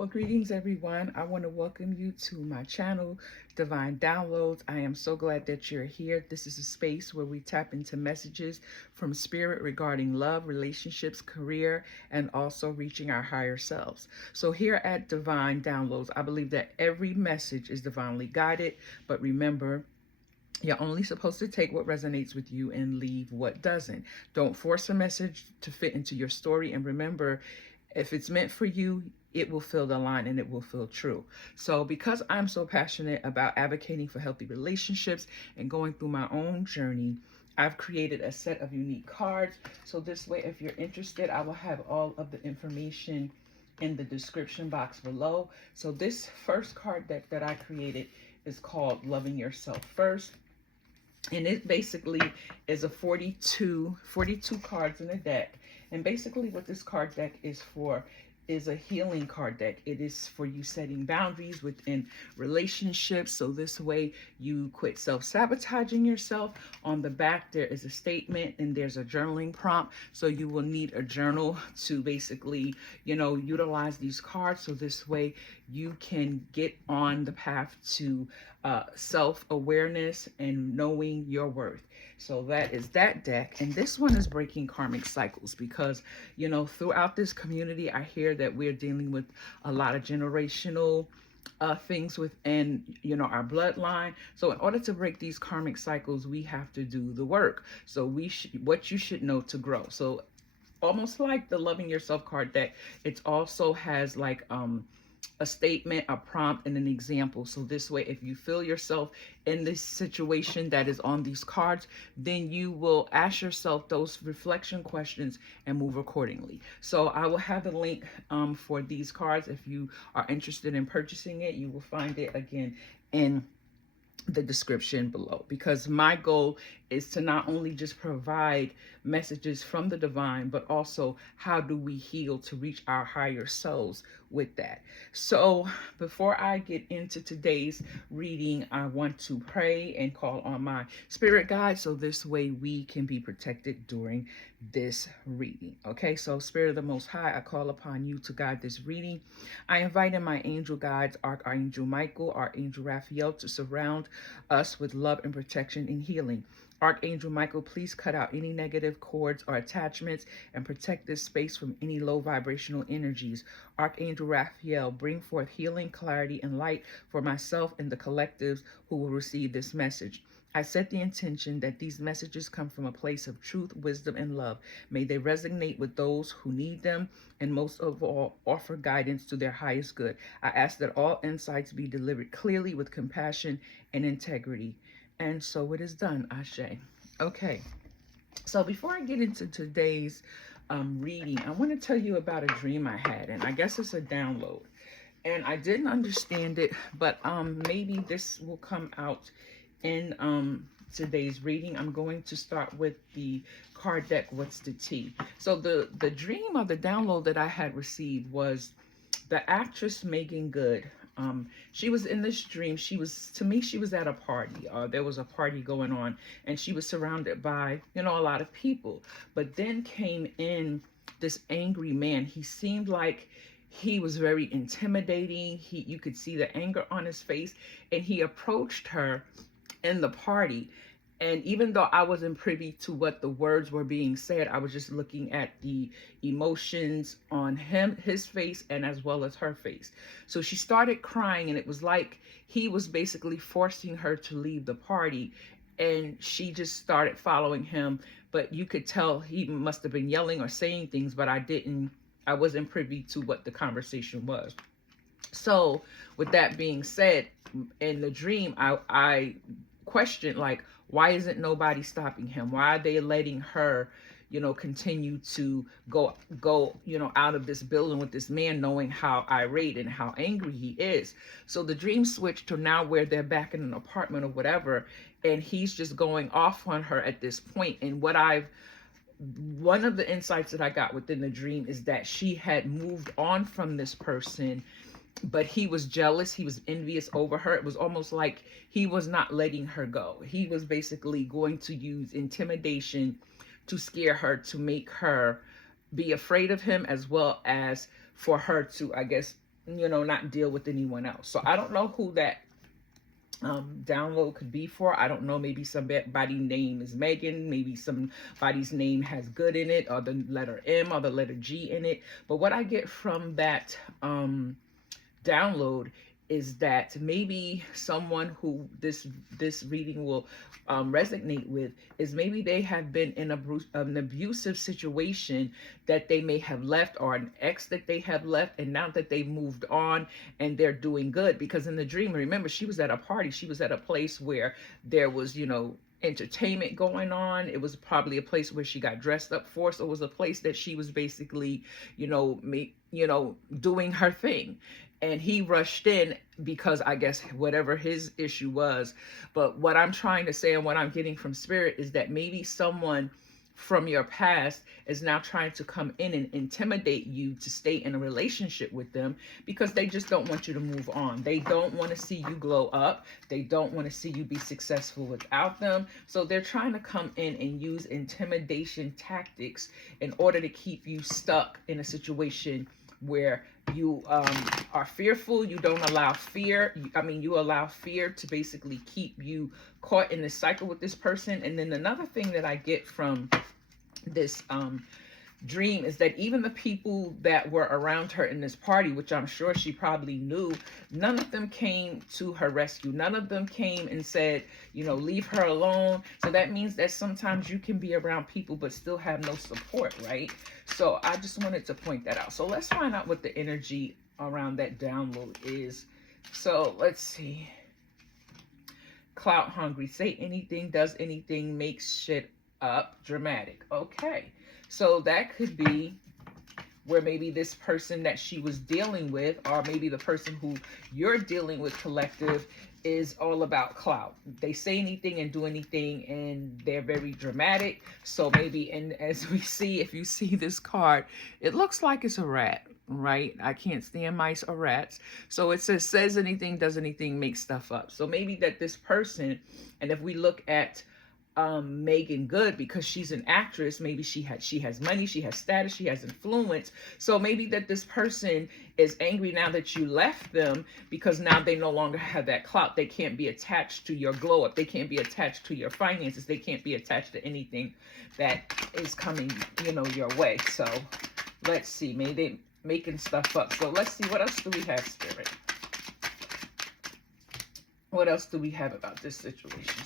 Well, greetings everyone. I want to welcome you to my channel, Divine Downloads. I am so glad that you're here. This is a space where we tap into messages from spirit regarding love, relationships, career, and also reaching our higher selves. So here at Divine Downloads, I believe that every message is divinely guided, but remember, you're only supposed to take what resonates with you and leave what doesn't. Don't force a message to fit into your story. And remember, if it's meant for you, it will fill the line and it will feel true. So because I'm so passionate about advocating for healthy relationships and going through my own journey, I've created a set of unique cards. So this way, if you're interested, I will have all of the information in the description box below. So this first card deck that I created is called Loving Yourself First. And it basically is a 42 cards in a deck. And basically what this card deck is for is a healing card deck. It is for you setting boundaries within relationships. So this way you quit self-sabotaging yourself. On the back, there is a statement and there's a journaling prompt. So you will need a journal to basically, utilize these cards. So this way you can get on the path to self-awareness and knowing your worth. So that is that deck. And this one is breaking karmic cycles because, throughout this community, I hear that we're dealing with a lot of generational things within, our bloodline. So in order to break these karmic cycles, we have to do the work. So what you should know to grow. So almost like the Loving Yourself card deck, it also has like, a statement, a prompt, and an example. So this way, if you feel yourself in this situation that is on these cards, then you will ask yourself those reflection questions and move accordingly. So I will have the link for these cards. If you are interested in purchasing it, you will find it again in the description below, because my goal is to not only just provide messages from the divine, but also how do we heal to reach our higher selves with that. So before I get into today's reading, I want to pray and call on my spirit guide so this way we can be protected during this reading. Okay, so Spirit of the Most High, I call upon you to guide this reading. I invite in my angel guides, Archangel Michael, Archangel Raphael, to surround us with love and protection and healing. Archangel Michael, please cut out any negative cords or attachments and protect this space from any low vibrational energies. Archangel Raphael, bring forth healing, clarity, and light for myself and the collectives who will receive this message. I set the intention that these messages come from a place of truth, wisdom, and love. May they resonate with those who need them, and most of all, offer guidance to their highest good. I ask that all insights be delivered clearly with compassion and integrity. And so it is done, Ashe. Okay, so before I get into today's reading, I want to tell you about a dream I had, and I guess it's a download. And I didn't understand it, but maybe this will come out in today's reading. I'm going to start with the card deck, What's the Tea? So the dream of the download that I had received was the actress Megan Good. She was in this dream. She was at a party. There was a party going on and she was surrounded by, a lot of people. But then came in this angry man. He seemed like he was very intimidating. You could see the anger on his face, and he approached her in the party. And even though I wasn't privy to what the words were being said, I was just looking at the emotions on his face, and as well as her face. So she started crying, and it was like he was basically forcing her to leave the party. And she just started following him. But you could tell he must have been yelling or saying things, but I wasn't privy to what the conversation was. So with that being said, in the dream, I questioned, like, why isn't nobody stopping him? Why are they letting her, continue to go, out of this building with this man, knowing how irate and how angry he is? So the dream switched to now where they're back in an apartment or whatever, and he's just going off on her at this point. And one of the insights that I got within the dream is that she had moved on from this person, but he was jealous. He was envious over her. It was almost like he was not letting her go. He was basically going to use intimidation to scare her, to make her be afraid of him, as well as for her to, I guess, not deal with anyone else. So I don't know who that download could be for. I don't know. Maybe somebody's name is Megan. Maybe somebody's name has good in it, or the letter M or the letter G in it. But what I get from that download is that maybe someone who this reading will resonate with is maybe they have been in an abusive situation that they may have left, or an ex that they have left, and now that they've moved on and they're doing good. Because in the dream, remember, she was at a party, she was at a place where there was entertainment going on. It was probably a place where she got dressed up for, so it was a place that she was basically doing her thing. And he rushed in because I guess whatever his issue was. But what I'm trying to say and what I'm getting from spirit is that maybe someone from your past is now trying to come in and intimidate you to stay in a relationship with them, because they just don't want you to move on. They don't want to see you glow up. They don't want to see you be successful without them. So they're trying to come in and use intimidation tactics in order to keep you stuck in a situation where you are fearful. You don't allow fear. You allow fear to basically keep you caught in this cycle with this person. And then another thing that I get from this dream is that even the people that were around her in this party, which I'm sure she probably knew, none of them came to her rescue. None of them came and said, leave her alone. So that means that sometimes you can be around people but still have no support, right? So I just wanted to point that out. So let's find out what the energy around that download is. So let's see. Clout hungry. Say anything, does anything, makes shit up, dramatic. Okay. So that could be where maybe this person that she was dealing with, or maybe the person who you're dealing with, collective, is all about clout. They say anything and do anything, and they're very dramatic. So maybe, and as we see, if you see this card, it looks like it's a rat, right? I can't stand mice or rats. So it says anything, does anything, makes stuff up. So maybe that this person, and if we look at Megan Good, because she's an actress, maybe she has money, she has status, she has influence. So maybe that this person is angry now that you left them, because now they no longer have that clout. They can't be attached to your glow up. They can't be attached to your finances. They can't be attached to anything that is coming, your way. So let's see. Maybe they making stuff up. So let's see, what else do we have, Spirit? What else do we have about this situation?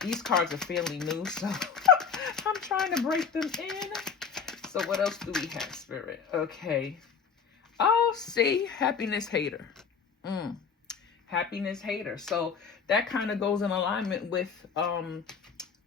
These cards are fairly new, so I'm trying to break them in. So what else do we have, Spirit? Okay. Oh, see, happiness hater. Happiness hater. So that kind of goes in alignment with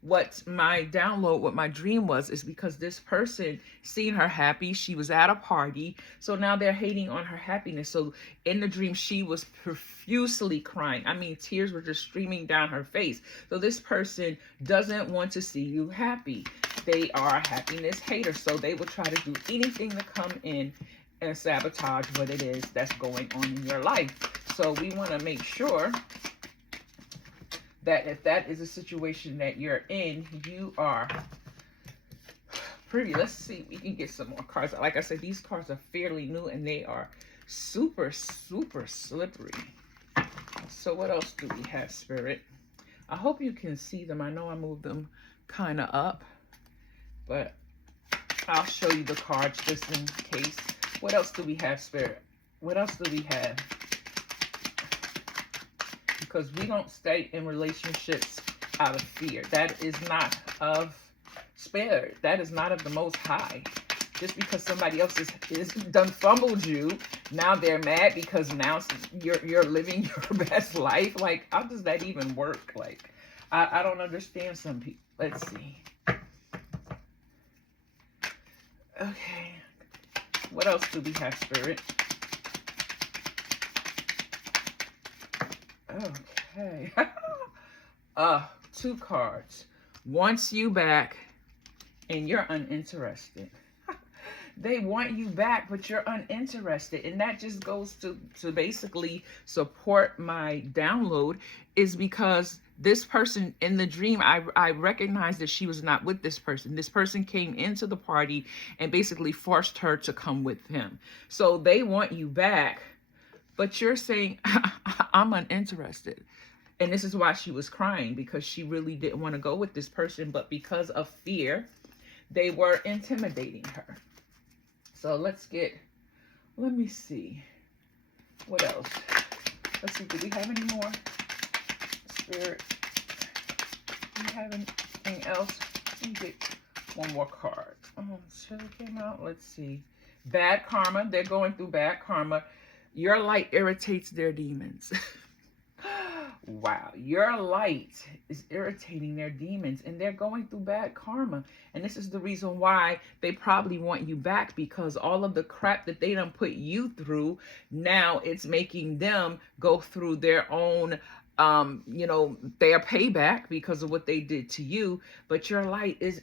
what my download, what my dream was, is because this person seen her happy. She was at a party. So now they're hating on her happiness. So in the dream, she was profusely crying. Tears were just streaming down her face. So this person doesn't want to see you happy. They are a happiness hater. So they will try to do anything to come in and sabotage what it is that's going on in your life. So we want to make sure that if that is a situation that you're in, you are pretty. Let's see, we can get some more cards. Like I said, these cards are fairly new and they are super, super slippery. So what else do we have, Spirit? I hope you can see them. I know I moved them kind of up, but I'll show you the cards just in case. What else do we have, Spirit? What else do we have? Because we don't stay in relationships out of fear. That is not of Spirit. That is not of the Most High. Just because somebody else is done fumbled you, now they're mad because now you're living your best life. Like, how does that even work? Like, I don't understand some people. Let's see. Okay. What else do we have, Spirit? Okay. 2 cards. Wants you back and you're uninterested. They want you back, but you're uninterested. And that just goes to basically support my download, is because this person in the dream, I recognized that she was not with this person. This person came into the party and basically forced her to come with him. So they want you back, But you're saying, I'm uninterested. And this is why she was crying, because she really didn't want to go with this person, but because of fear, they were intimidating her. So let me see. What else? Let's see, do we have any more? Spirit, do we have anything else? Let me get one more card. So it came out. Let's see. Bad karma. They're going through bad karma. Your light irritates their demons. Wow, your light is irritating their demons, and they're going through bad karma. And this is the reason why they probably want you back, because all of the crap that they done put you through, now it's making them go through their own their payback because of what they did to you. But your light is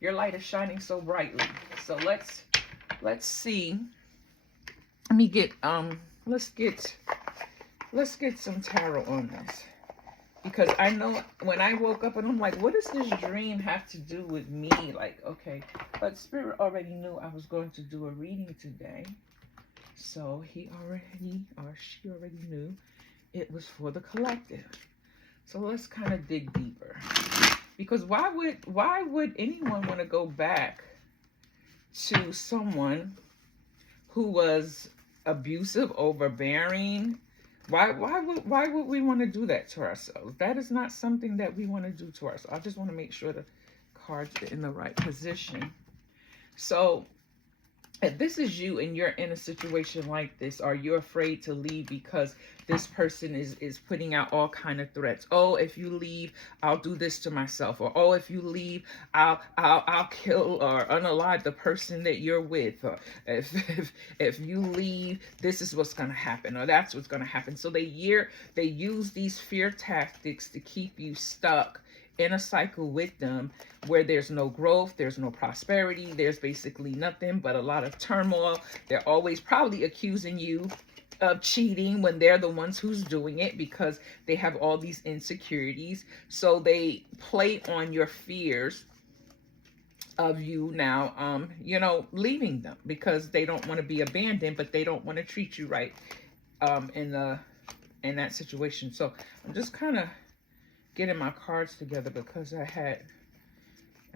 your light is shining so brightly. So let's see. Let me get let's get some tarot on this, because I know when I woke up and I'm like, what does this dream have to do with me? Like, okay, but Spirit already knew I was going to do a reading today, so he already, or she already knew it was for the collective. So let's kind of dig deeper, because why would anyone want to go back to someone who was abusive, overbearing? Why would we want to do that to ourselves? That is not something that we want to do to ourselves. I just want to make sure the cards are in the right position. So if this is you and you're in a situation like this, are you afraid to leave because this person is putting out all kind of threats? Oh, if you leave, I'll do this to myself. Or, oh, if you leave, I'll kill or unalive the person that you're with. Or if you leave, this is what's going to happen, or that's what's going to happen. So they use these fear tactics to keep you stuck in a cycle with them, where there's no growth, there's no prosperity, there's basically nothing but a lot of turmoil. They're always probably accusing you of cheating when they're the ones who's doing it, because they have all these insecurities. So they play on your fears of you now, leaving them, because they don't want to be abandoned, but they don't want to treat you right in that situation. So I'm just kind of getting my cards together, because I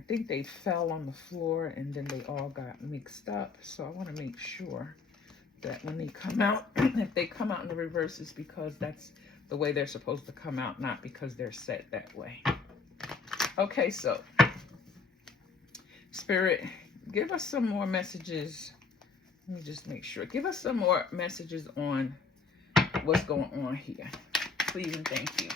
think they fell on the floor and then they all got mixed up. So I want to make sure that when they come out, if they come out in the reverse, it's because that's the way they're supposed to come out, not because they're set that way. Okay, so Spirit, give us some more messages. Let me just make sure. Give us some more messages on what's going on here. Please and thank you.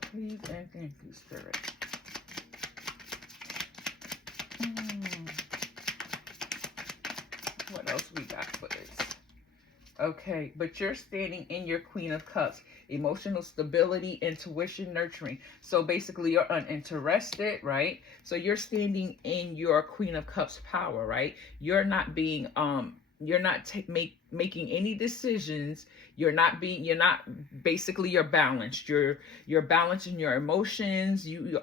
Please and thank you, Spirit. What else we got for this? Okay, but you're standing in your Queen of Cups. Emotional stability, intuition, nurturing. So basically you're uninterested, right? So you're standing in your Queen of Cups power, right? You're not being you're not making any decisions. You're balanced. You're balancing your emotions. You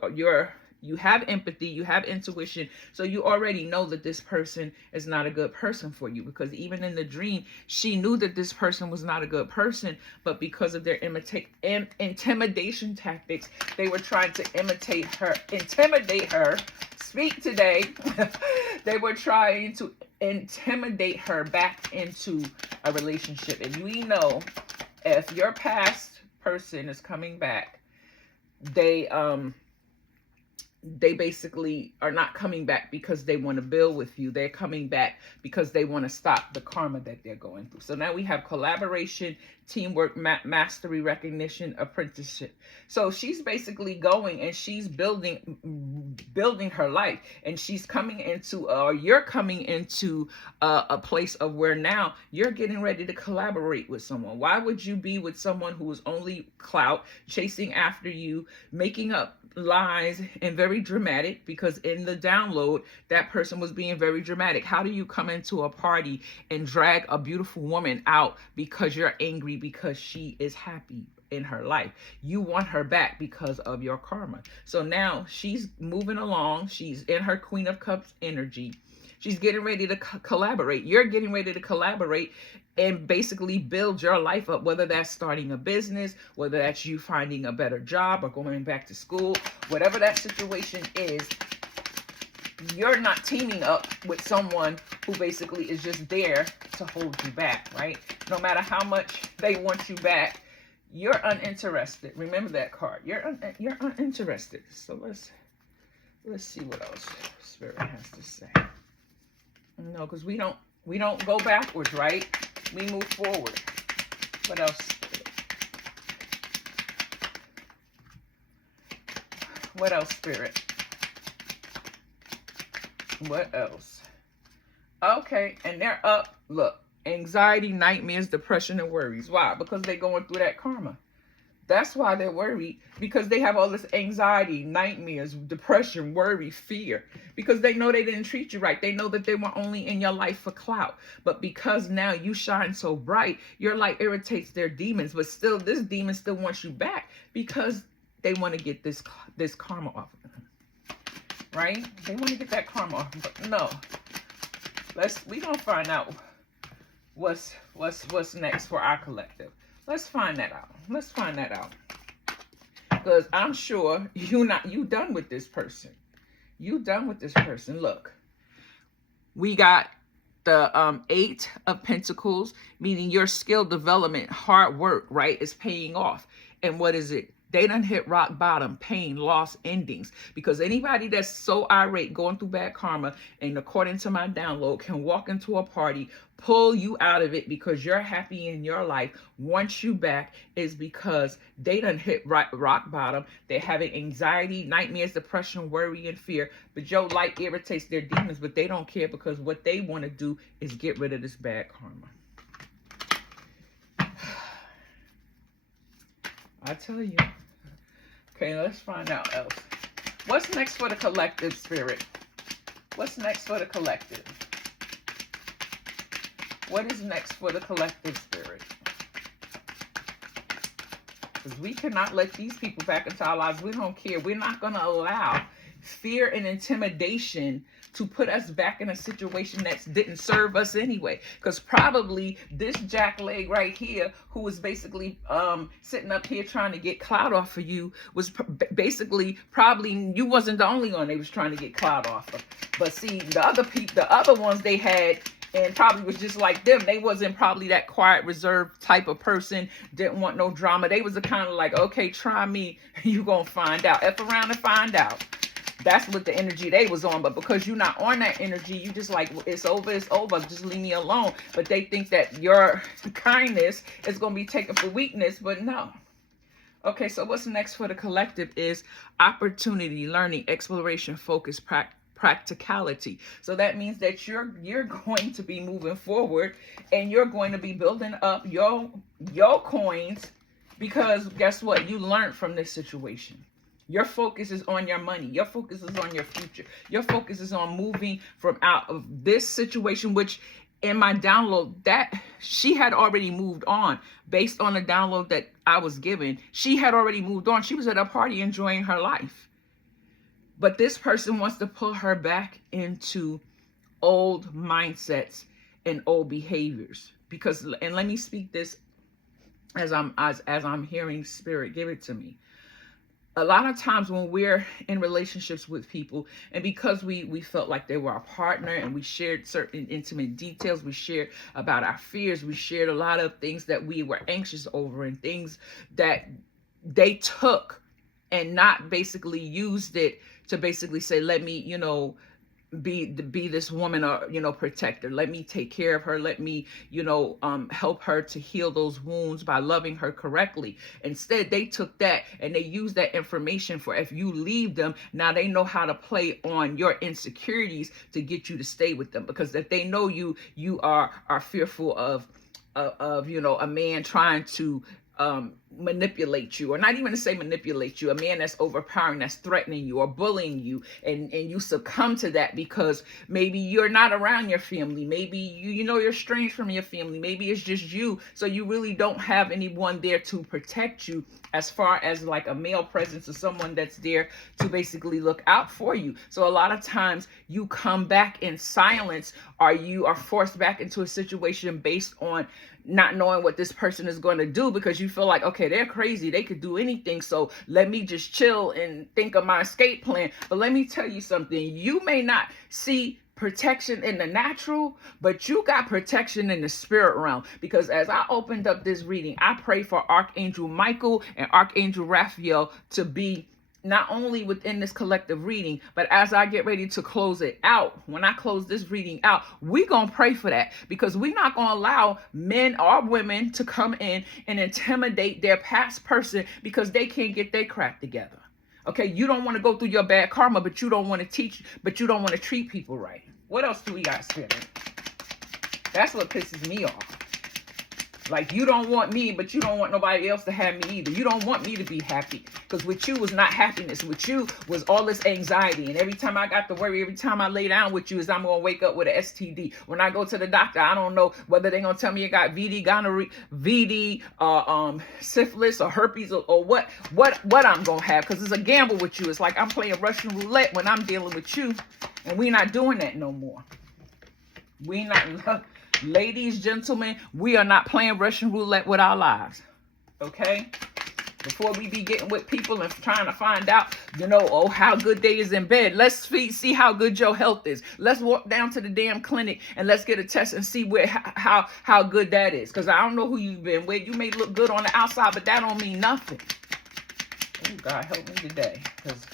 have empathy, you have intuition, so you already know that this person is not a good person for you, because even in the dream, she knew that this person was not a good person, but because of their intimidation tactics, they were trying to intimidate her. Speak today. They were trying to intimidate her back into a relationship. And we know if your past person is coming back, they basically are not coming back because they want to build with you. They're coming back because they want to stop the karma that they're going through. So now we have collaboration, teamwork, mastery, recognition, apprenticeship. So she's basically going and she's building her life, and she's coming into, or you're coming into a place of where now you're getting ready to collaborate with someone. Why would you be with someone who is only clout, chasing after you, making up lies and very dramatic? Because in the download, that person was being very dramatic. How do you come into a party and drag a beautiful woman out because you're angry because she is happy in her life? You want her back because of your karma. So now she's moving along. She's in her Queen of Cups energy. She's getting ready to collaborate. You're getting ready to collaborate and basically build your life up, whether that's starting a business, whether that's you finding a better job or going back to school, whatever that situation is. You're not teaming up with someone who basically is just there to hold you back, right? No matter how much they want you back, you're uninterested. Remember that card. You're uninterested. So let's see what else Spirit has to say. No, because we don't go backwards, right? We move forward. What else? What else, Spirit? What else? Okay, and they're up. Look, anxiety, nightmares, depression, and worries. Why? Because they're going through that karma. That's why they're worried, because they have all this anxiety, nightmares, depression, worry, fear, because they know they didn't treat you right. They know that they were only in your life for clout. But because now you shine so bright, your light irritates their demons. But still, this demon still wants you back because they want to get this karma off of them. Right? They want to get that karma off. But no. We gonna find out what's next for our collective. Let's find that out. Let's find that out. Because I'm sure you done with this person. You done with this person. Look. We got the 8 of Pentacles, meaning your skill development, hard work, right, is paying off. And what is it? They done hit rock bottom, pain, loss, endings. Because anybody that's so irate, going through bad karma, and according to my download, can walk into a party, pull you out of it because you're happy in your life, wants you back, is because they done hit rock bottom. They're having anxiety, nightmares, depression, worry, and fear. But your light irritates their demons, but they don't care because what they want to do is get rid of this bad karma. I tell you. Okay, let's find out else. What's next for the collective, Spirit? What's next for the collective? What is next for the collective, Spirit? Because we cannot let these people back into our lives. We don't care. We're not going to allow fear and intimidation to put us back in a situation that didn't serve us anyway. Because probably this jackleg right here, who was basically sitting up here trying to get clout off of you, was basically probably, you wasn't the only one they was trying to get clout off of. But see, the other people, the other ones they had, and probably was just like them. They wasn't probably that quiet, reserved type of person, didn't want no drama. They was the kind of like, okay, try me, you gonna find out. F around and find out. That's what the energy they was on. But because you're not on that energy, you just like, it's over, just leave me alone. But they think that your kindness is going to be taken for weakness, but no. Okay, so what's next for the collective is opportunity, learning, exploration, focus, practicality. So that means that you're going to be moving forward, and you're going to be building up your coins, because guess what? You learned from this situation. Your focus is on your money. Your focus is on your future. Your focus is on moving from out of this situation, which in my download, that she had already moved on based on the download that I was given. She had already moved on. She was at a party enjoying her life. But this person wants to pull her back into old mindsets and old behaviors. Because, and let me speak this as I'm hearing Spirit give it to me. A lot of times when we're in relationships with people, and because we felt like they were our partner, and we shared certain intimate details, we shared about our fears, we shared a lot of things that we were anxious over, and things that they took and not basically used it to basically say, let me, be this woman, or protect her, let me take care of her, let me help her to heal those wounds by loving her correctly. Instead, they took that and they used that information for, if you leave them, now they know how to play on your insecurities to get you to stay with them. Because if they know you are fearful of a man trying to manipulate you, or not even to say manipulate you, a man that's overpowering, that's threatening you or bullying you, and you succumb to that because maybe you're not around your family, maybe you know you're estranged from your family, maybe it's just you, so you really don't have anyone there to protect you as far as like a male presence or someone that's there to basically look out for you. So a lot of times you come back in silence, or you are forced back into a situation based on not knowing what this person is going to do, because you feel like, okay, they're crazy, they could do anything, so let me just chill and think of my escape plan. But let me tell you something, you may not see protection in the natural, but you got protection in the spirit realm, because as I opened up this reading, I pray for Archangel Michael and Archangel Raphael to be not only within this collective reading, but as I get ready to close it out, when I close this reading out, we're going to pray for that, because we're not going to allow men or women to come in and intimidate their past person because they can't get their crap together. Okay, you don't want to go through your bad karma, but you don't want to teach, but you don't want to treat people right. What else do we got, Spirit? That's what pisses me off. Like, you don't want me, but you don't want nobody else to have me either. You don't want me to be happy, because with you was not happiness. With you was all this anxiety. And every time I got to worry, every time I lay down with you, is I'm going to wake up with an STD. When I go to the doctor, I don't know whether they're going to tell me you got VD, gonorrhea, syphilis, or herpes, or what I'm going to have, because it's a gamble with you. It's like I'm playing Russian roulette when I'm dealing with you, and we're not doing that no more. We not... Ladies, gentlemen, we are not playing Russian roulette with our lives, okay? Before we be getting with people and trying to find out, oh, how good they is in bed. Let's see how good your health is. Let's walk down to the damn clinic and let's get a test and see how good that is. Because I don't know who you've been with. You may look good on the outside, but that don't mean nothing. Oh, God, help me today, because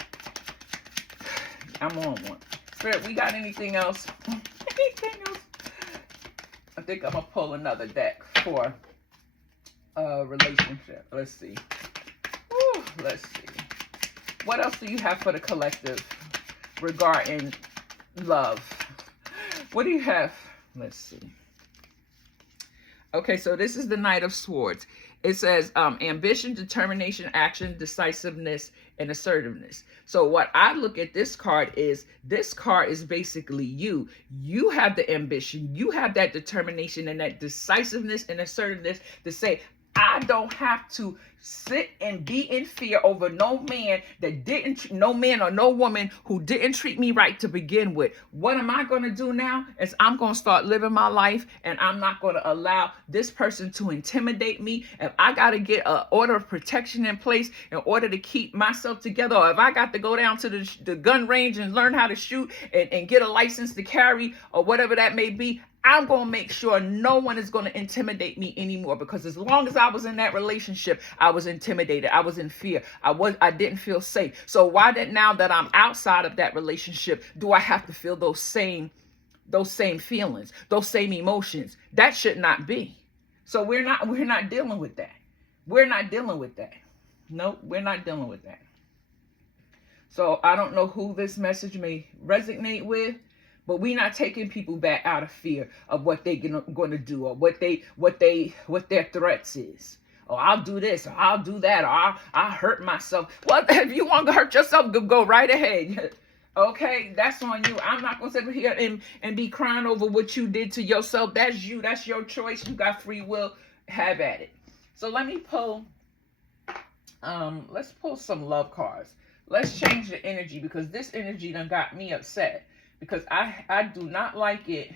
I'm on one. Spirit, we got anything else? Anything else? I think I'm going to pull another deck for a relationship. Let's see. Woo, let's see. What else do you have for the collective regarding love? What do you have? Let's see. Okay, so this is the Knight of Swords. It says ambition, determination, action, decisiveness, and assertiveness. So what I look at this card is basically you. You have the ambition, you have that determination and that decisiveness and assertiveness to say, I don't have to sit and be in fear over no man no man or no woman who didn't treat me right to begin with. What am I going to do now is I'm going to start living my life, and I'm not going to allow this person to intimidate me. If I got to get an order of protection in place in order to keep myself together, or if I got to go down to the gun range and learn how to shoot and get a license to carry, or whatever that may be, I'm going to make sure no one is going to intimidate me anymore, because as long as I was in that relationship, I was intimidated. I was in fear. I didn't feel safe. So why now that I'm outside of that relationship, do I have to feel those same feelings, those same emotions? That should not be. So we're not dealing with that. We're not dealing with that. No, we're not dealing with that. So I don't know who this message may resonate with, but we're not taking people back out of fear of what they're going to do, or what their threats is. Oh, I'll do this, or I'll do that, or I'll hurt myself. Well, if you want to hurt yourself, go right ahead. Okay, that's on you. I'm not going to sit here and be crying over what you did to yourself. That's you. That's your choice. You got free will. Have at it. So let me pull, let's pull some love cards. Let's change the energy, because this energy done got me upset. Because I do not like it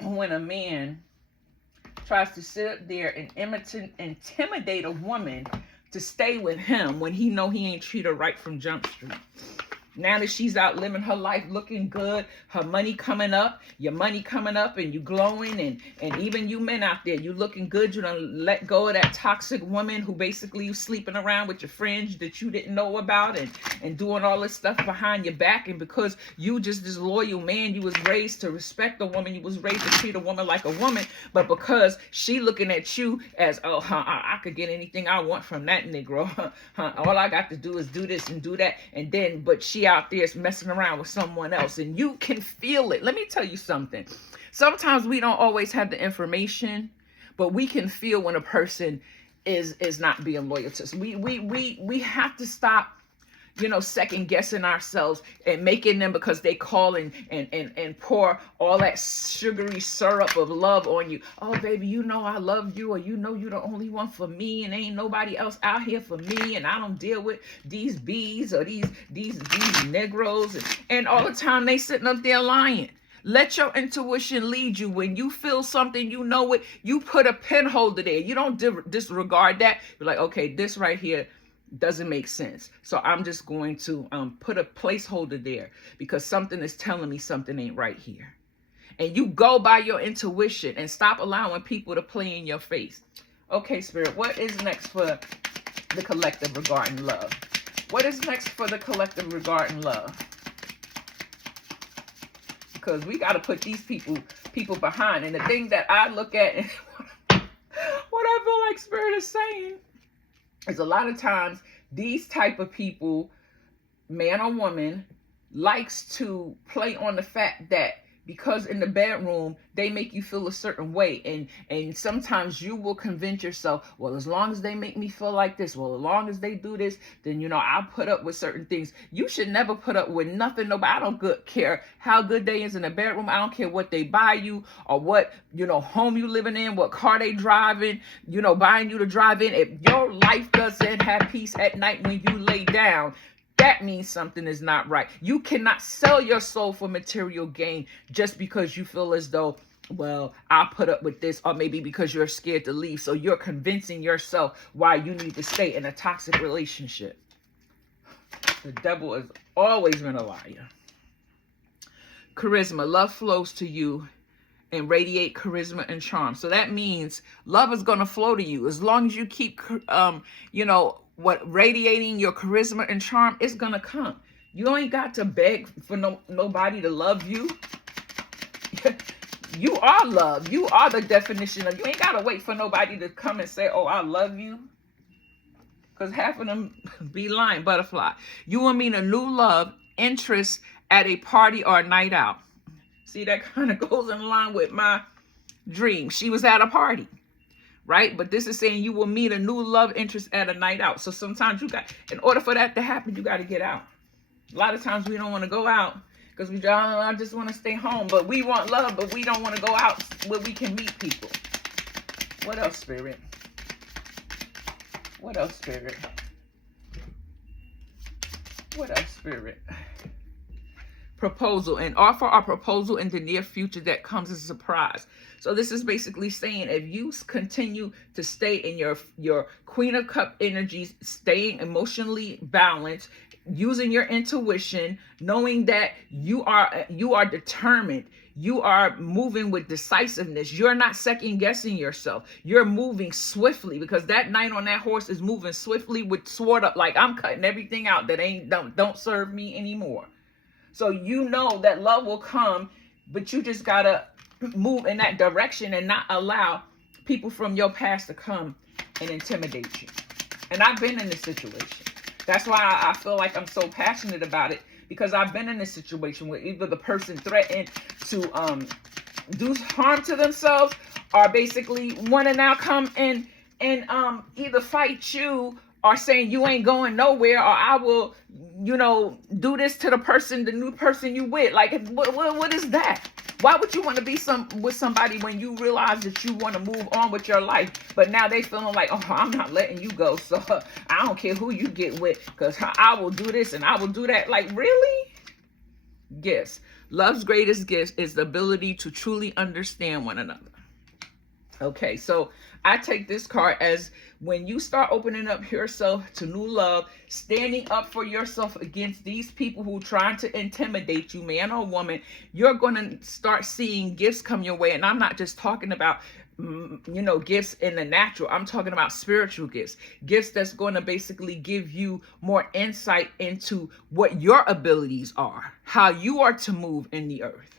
when a man tries to sit up there and intimidate a woman to stay with him when he know he ain't treat her right from Jump Street. Now that she's out living her life looking good, her money coming up, your money coming up, and you glowing, and even you men out there, you looking good. You done let go of that toxic woman who basically you sleeping around with your friends that you didn't know about, and doing all this stuff behind your back. And because you just this loyal man, you was raised to respect a woman, you was raised to treat a woman like a woman, but because she looking at you as, oh, I could get anything I want from that Negro. All I got to do is do this and do that, and then, but she out there is messing around with someone else, and you can feel it. Let me tell you something. Sometimes we don't always have the information, but we can feel when a person is not being loyal to us. We have to stop, second guessing ourselves and making them, because they call and pour all that sugary syrup of love on you. Oh, baby, I love you, or you're the only one for me, and ain't nobody else out here for me, and I don't deal with these bees or these Negroes, and all the time they sitting up there lying. Let your intuition lead you. When you feel something, it, you put a pin holder there. You don't disregard that. You're like, okay, this right here doesn't make sense. So I'm just going to put a placeholder there, because something is telling me something ain't right here. And you go by your intuition and stop allowing people to play in your face. Okay, Spirit, what is next for the collective regarding love? What is next for the collective regarding love? Because we got to put these people behind. And the thing that I look at, and what I feel like Spirit is saying, is a lot of times these type of people, man or woman, likes to play on the fact that because in the bedroom they make you feel a certain way, and sometimes you will convince yourself, well, as long as they make me feel like this, well, as long as they do this, then I'll put up with certain things. You should never put up with nothing. Nobody. I don't care how good they is in the bedroom. I don't care what they buy you, or what home you living in, what car they driving, buying you to drive in. If your life doesn't have peace at night when you lay down, that means something is not right. You cannot sell your soul for material gain just because you feel as though, well, I'll put up with this, or maybe because you're scared to leave. So you're convincing yourself why you need to stay in a toxic relationship. The devil has always been a liar. Charisma. Love flows to you and radiate charisma and charm. So that means love is going to flow to you as long as you keep, radiating your charisma and charm. Is gonna come. You ain't got to beg for nobody to love you. You are love. You are the definition of. You ain't gotta wait for nobody to come and say, "Oh, I love you," because half of them be lying. Butterfly. You will meet a new love interest at a party or a night out. See, that kind of goes in line with my dream. She was at a party. Right? But this is saying you will meet a new love interest at a night out. So sometimes in order for that to happen, you got to get out. A lot of times we don't want to go out because I just want to stay home. But we want love, but we don't want to go out where we can meet people. What else, Spirit? What else, Spirit? What else, Spirit? Proposal. And offer a proposal in the near future that comes as a surprise. So this is basically saying, if you continue to stay in your Queen of Cup energies, staying emotionally balanced, using your intuition, knowing that you are determined, you are moving with decisiveness, you're not second guessing yourself, you're moving swiftly, because that knight on that horse is moving swiftly with sword up, like, I'm cutting everything out that don't serve me anymore. So that love will come, but you just gotta move in that direction and not allow people from your past to come and intimidate you. And I've been in this situation. That's why I feel like I'm so passionate about it, because I've been in this situation where either the person threatened to do harm to themselves, or basically want to now come and either fight you, or saying you ain't going nowhere, or I will, do this to the new person you with. Like, what is that? Why would you want to be with somebody when you realize that you want to move on with your life, but now they feeling like, oh, I'm not letting you go, so I don't care who you get with, because I will do this and I will do that. Like, really? Gifts. Love's greatest gift is the ability to truly understand one another. Okay, so I take this card as when you start opening up yourself to new love, standing up for yourself against these people who are trying to intimidate you, man or woman, you're going to start seeing gifts come your way. And I'm not just talking about, gifts in the natural. I'm talking about spiritual gifts, gifts that's going to basically give you more insight into what your abilities are, how you are to move in the earth.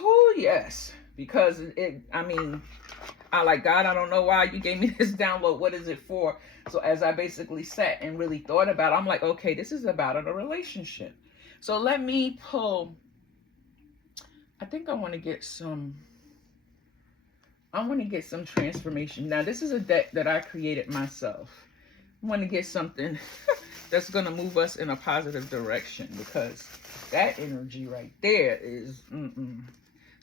Oh, yes. Because I like, God, I don't know why you gave me this download. What is it for? So as I basically sat and really thought about it, I'm like, okay, this is about a relationship. So let me pull, I think I want to get some I want to get some transformation. Now, this is a deck that I created myself. I want to get something that's going to move us in a positive direction, because that energy right there is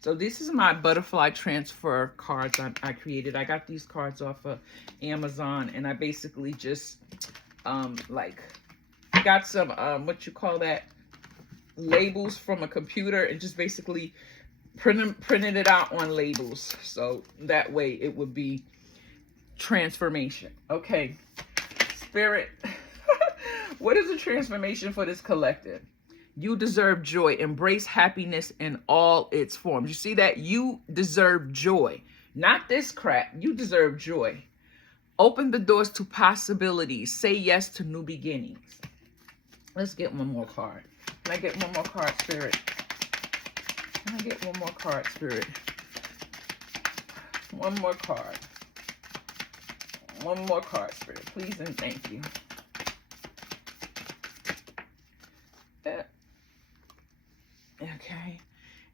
So this is my butterfly transfer cards I created. I got these cards off of Amazon, and I basically just like got some what you call that, labels from a computer, and just basically printed it out on labels, so that way it would be transformation. Okay, Spirit, what is the transformation for this collective? You deserve joy. Embrace happiness in all its forms. You see that? You deserve joy. Not this crap. You deserve joy. Open the doors to possibilities. Say yes to new beginnings. Let's get one more card. Can I get one more card, Spirit? Can I get one more card, Spirit? One more card. One more card, Spirit. Please and thank you. Okay.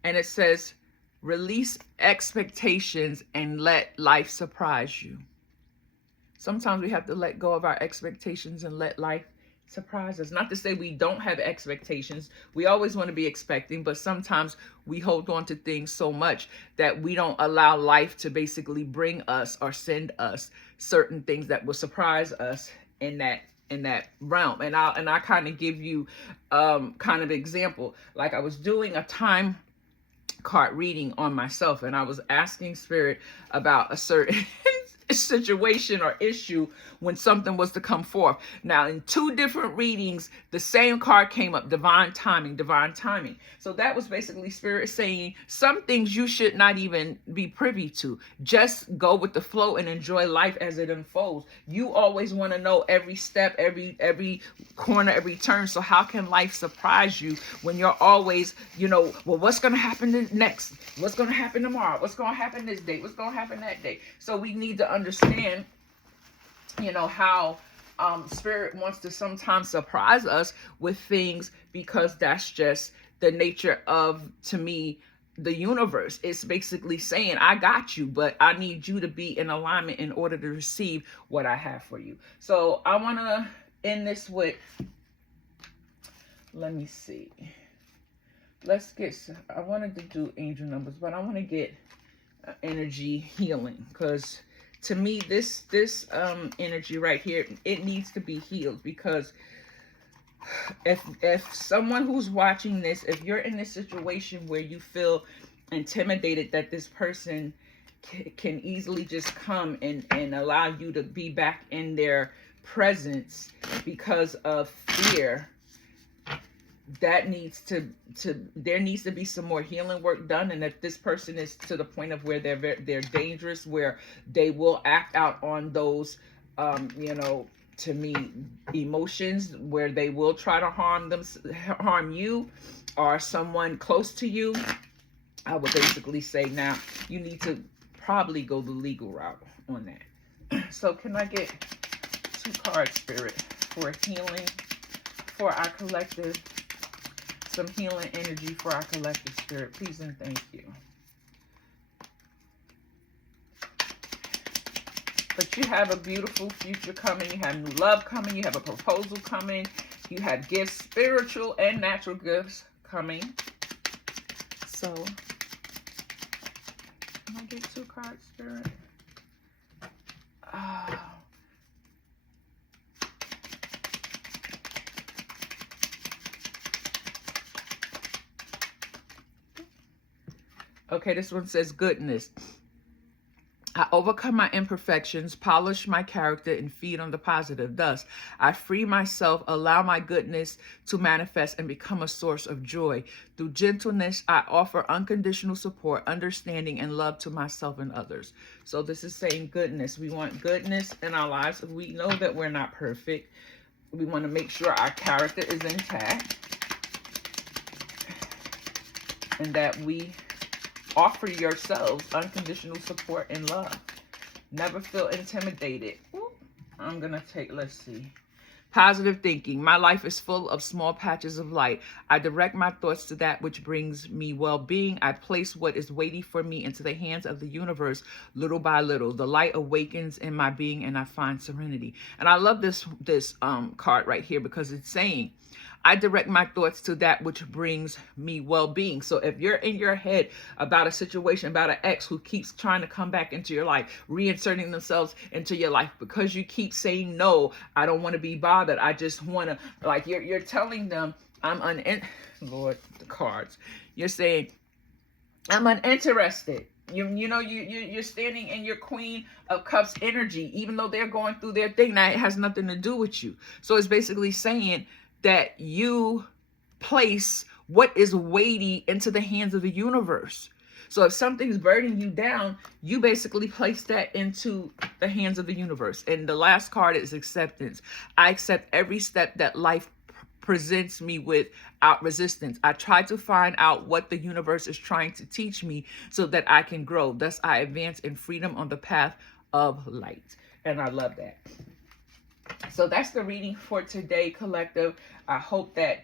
And it says, release expectations and let life surprise you. Sometimes we have to let go of our expectations and let life surprise us. Not to say we don't have expectations. We always want to be expecting, but sometimes we hold on to things so much that we don't allow life to basically bring us or send us certain things that will surprise us in that realm. And I kind of give you kind of example. Like, I was doing a time card reading on myself, and I was asking Spirit about a certain situation or issue when something was to come forth. Now, in two different readings, the same card came up: divine timing, divine timing. So that was basically Spirit saying some things you should not even be privy to. Just go with the flow and enjoy life as it unfolds. You always want to know every step, every corner, every turn. So how can life surprise you when you're always, well, what's going to happen next? What's going to happen tomorrow? What's going to happen this day? What's going to happen that day? So we need to understand, how Spirit wants to sometimes surprise us with things, because that's just the nature of, to me, the universe. It's basically saying, I got you, but I need you to be in alignment in order to receive what I have for you. So I want to end this with, let me see. I wanted to do angel numbers, but I want to get energy healing, because to me, this energy right here, it needs to be healed. Because if someone who's watching this, if you're in this situation where you feel intimidated that this person can easily just come and allow you to be back in their presence because of fear, that needs there needs to be some more healing work done. And if this person is to the point of where they're dangerous, where they will act out on those to me, emotions, where they will try to harm you or someone close to you, I would basically say, now you need to probably go the legal route on that. So can I get 2 cards, Spirit, for healing for our collective? Some healing energy for our collective, Spirit, please and thank you. But you have a beautiful future coming. You have new love coming. You have a proposal coming. You have gifts, spiritual and natural gifts coming. So, can I get 2 cards, Spirit? Okay, this one says goodness. I overcome my imperfections, polish my character, and feed on the positive. Thus, I free myself, allow my goodness to manifest and become a source of joy. Through gentleness, I offer unconditional support, understanding, and love to myself and others. So this is saying goodness. We want goodness in our lives. We know that we're not perfect. We want to make sure our character is intact, and that we offer yourselves unconditional support and love. Never feel intimidated. I'm going to take, let's see. Positive thinking. My life is full of small patches of light. I direct my thoughts to that which brings me well-being. I place what is waiting for me into the hands of the universe little by little. The light awakens in my being and I find serenity. And I love this card right here because it's saying, I direct my thoughts to that which brings me well-being. So if you're in your head about a situation, about an ex who keeps trying to come back into your life, reinserting themselves into your life because you keep saying, no, I don't want to be bothered. I just want to, like you're telling them, Lord, the cards. You're saying, I'm uninterested. You're standing in your Queen of Cups energy, even though they're going through their thing. Now, it has nothing to do with you. So it's basically saying that you place what is weighty into the hands of the universe. So if something's burdening you down, you basically place that into the hands of the universe. And the last card is acceptance. I accept every step that life presents me without resistance. I try to find out what the universe is trying to teach me so that I can grow. Thus, I advance in freedom on the path of light. And I love that. So that's the reading for today, collective. I hope that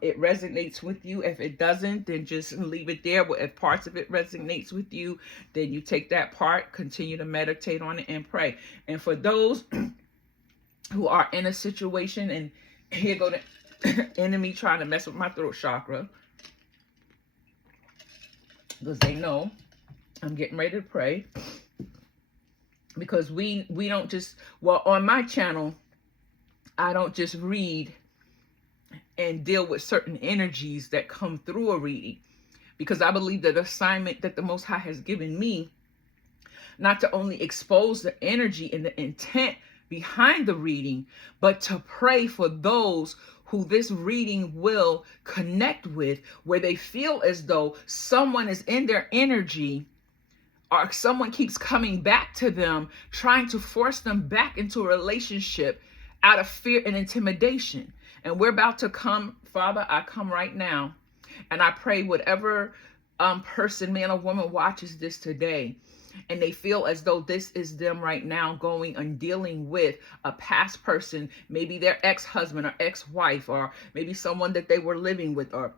it resonates with you. If it doesn't, then just leave it there. But if parts of it resonates with you, then you take that part, continue to meditate on it and pray. And for those who are in a situation, and here go the enemy trying to mess with my throat chakra, because they know I'm getting ready to pray. Because we don't just, well, on my channel, I don't just read and deal with certain energies that come through a reading, because I believe that the assignment that the Most High has given me, not to only expose the energy and the intent behind the reading, but to pray for those who this reading will connect with, where they feel as though someone is in their energy, or someone keeps coming back to them, trying to force them back into a relationship out of fear and intimidation. And we're about to come, Father, I come right now, and I pray whatever person, man or woman, watches this today, and they feel as though this is them right now going and dealing with a past person, maybe their ex-husband or ex-wife, or maybe someone that they were living with, or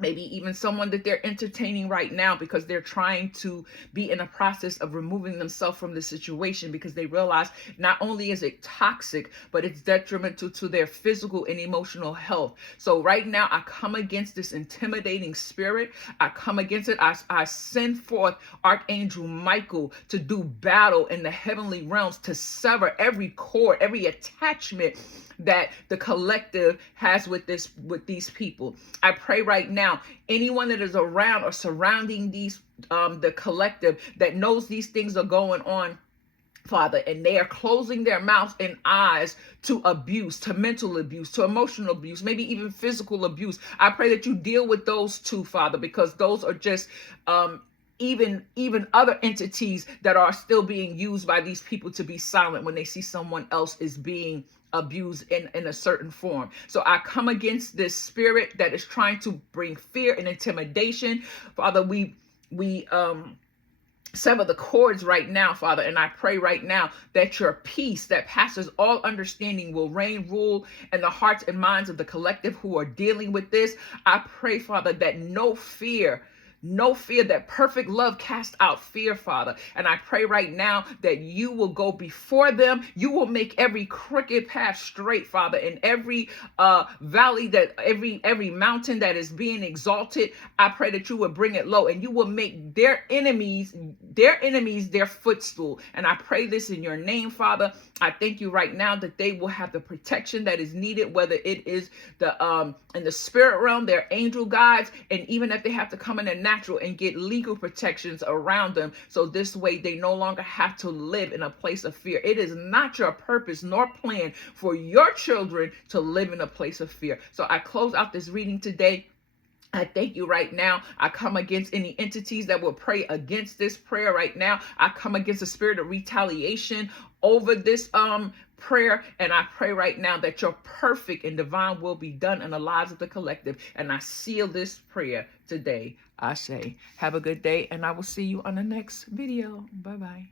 maybe even someone that they're entertaining right now because they're trying to be in a process of removing themselves from the situation, because they realize not only is it toxic, but it's detrimental to their physical and emotional health. So right now, I come against this intimidating spirit. I come against it. I send forth Archangel Michael to do battle in the heavenly realms, to sever every cord, every attachment that the collective has with these people. I pray right now, anyone that is around or surrounding these the collective that knows these things are going on, Father, and they are closing their mouths and eyes to abuse, to mental abuse, to emotional abuse, maybe even physical abuse. I pray that you deal with those too, Father, because those are just even other entities that are still being used by these people to be silent when they see someone else is being abused in a certain form. So I come against this spirit that is trying to bring fear and intimidation. Father, we sever the cords right now, Father, and I pray right now that your peace that passes all understanding will reign, rule in the hearts and minds of the collective who are dealing with this. I pray, Father, that no fear, that perfect love casts out fear, Father. And I pray right now that you will go before them. You will make every crooked path straight, Father, and every valley, that every mountain that is being exalted, I pray that you will bring it low, and you will make their enemies their footstool. And I pray this in your name, Father. I thank you right now that they will have the protection that is needed, whether it is in the spirit realm, their angel guides, and even if they have to come in the natural and get legal protections around them, so this way they no longer have to live in a place of fear. It is not your purpose nor plan for your children to live in a place of fear. So I close out this reading today. I thank you right now. I come against any entities that will pray against this prayer right now. I come against the spirit of retaliation over this prayer, and I pray right now that your perfect and divine will be done in the lives of the collective. And I seal this prayer today. I say, have a good day, and I will see you on the next video. Bye-bye.